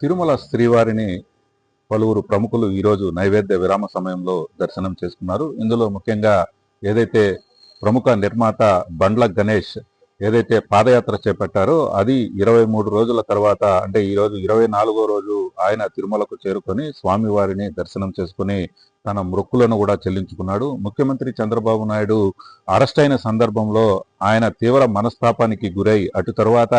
తిరుమల శ్రీవారిని పలువురు ప్రముఖులు ఈరోజు నైవేద్య విరామ సమయంలో దర్శనం చేసుకున్నారు. ఇందులో ముఖ్యంగా ఏదైతే ప్రముఖ నిర్మాత బండ్ల గణేష్ ఏదైతే పాదయాత్ర చేపట్టారో అది 23 రోజుల తర్వాత అంటే ఈరోజు 24వ రోజు ఆయన తిరుమలకు చేరుకొని స్వామివారిని దర్శనం చేసుకుని తన మొక్కులను కూడా చెల్లించుకున్నాడు. ముఖ్యమంత్రి చంద్రబాబు నాయుడు అరెస్ట్ అయిన సందర్భంలో ఆయన తీవ్ర మనస్తాపానికి గురై అటు తరువాత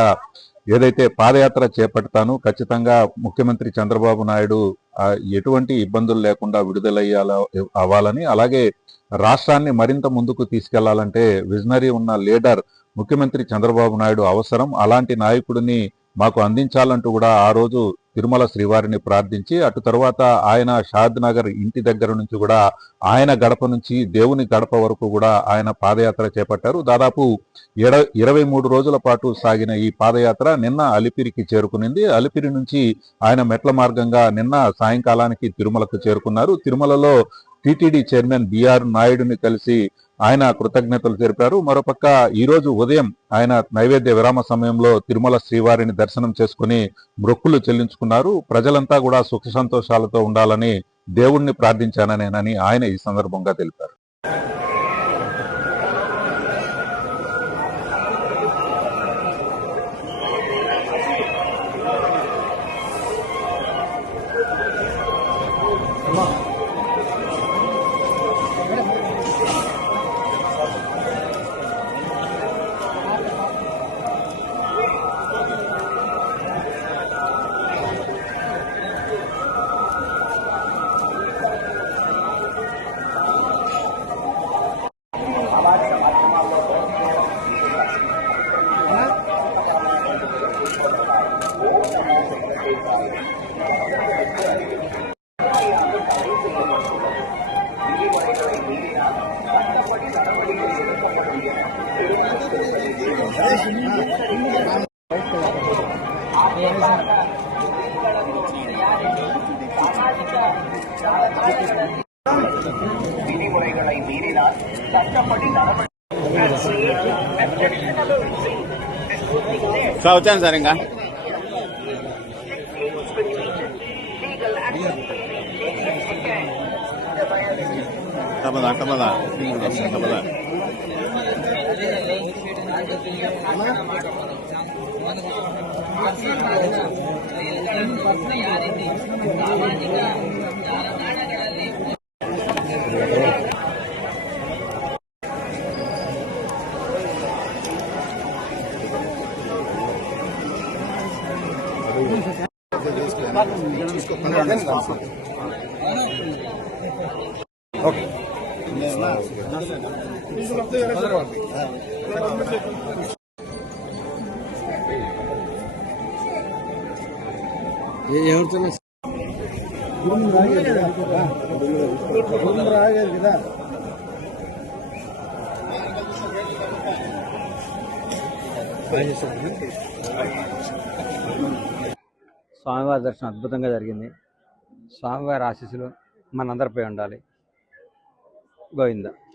ఏదైతే పాదయాత్ర చేపడతాను ఖచ్చితంగా ముఖ్యమంత్రి చంద్రబాబు నాయుడు ఎటువంటి ఇబ్బందులు లేకుండా అవ్వాలని, అలాగే రాష్ట్రాన్ని మరింత ముందుకు తీసుకెళ్లాలంటే విజనరీ ఉన్న లీడర్ ముఖ్యమంత్రి చంద్రబాబు నాయుడు అవసరం. అలాంటి నాయకుడిని మాకు అందించాలంటూ కూడా ఆ రోజు తిరుమల శ్రీవారిని ప్రార్థించి అటు తర్వాత ఆయన షాద్ నగర్ ఇంటి దగ్గర నుంచి కూడా ఆయన గడప నుంచి దేవుని గడప వరకు కూడా ఆయన పాదయాత్ర చేపట్టారు. దాదాపు 23 రోజుల పాటు సాగిన ఈ పాదయాత్ర నిన్న అలిపిరికి చేరుకునింది. అలిపిరి నుంచి ఆయన మెట్ల మార్గంగా నిన్న సాయంకాలానికి తిరుమలకు చేరుకున్నారు. తిరుమలలో టీటీడీ చైర్మన్ బిఆర్ నాయుడుని కలిసి ఆయన కృతజ్ఞతలు తెలిపారు. మరోపక్క ఈరోజు ఉదయం ఆయన నైవేద్య విరామ సమయంలో తిరుమల శ్రీవారిని దర్శనం చేసుకుని మొక్కులు చెల్లించుకున్నారు. ప్రజలంతా కూడా సుఖ సంతోషాలతో ఉండాలని దేవుణ్ణి ప్రార్థించానని ఆయన ఈ సందర్భంగా తెలిపారు. விதிமுறைகளை மீறினால் சட்டப்படி వచ్చాను సార్ ఇంకా తప్పదా తప్పదా తప్పదా ఓకే ఎవరితో రాగారు కదా. స్వామివారి దర్శనం అద్భుతంగా జరిగింది. స్వామివారి ఆశీస్సులు మనందరిపై ఉండాలి. గోవిందా.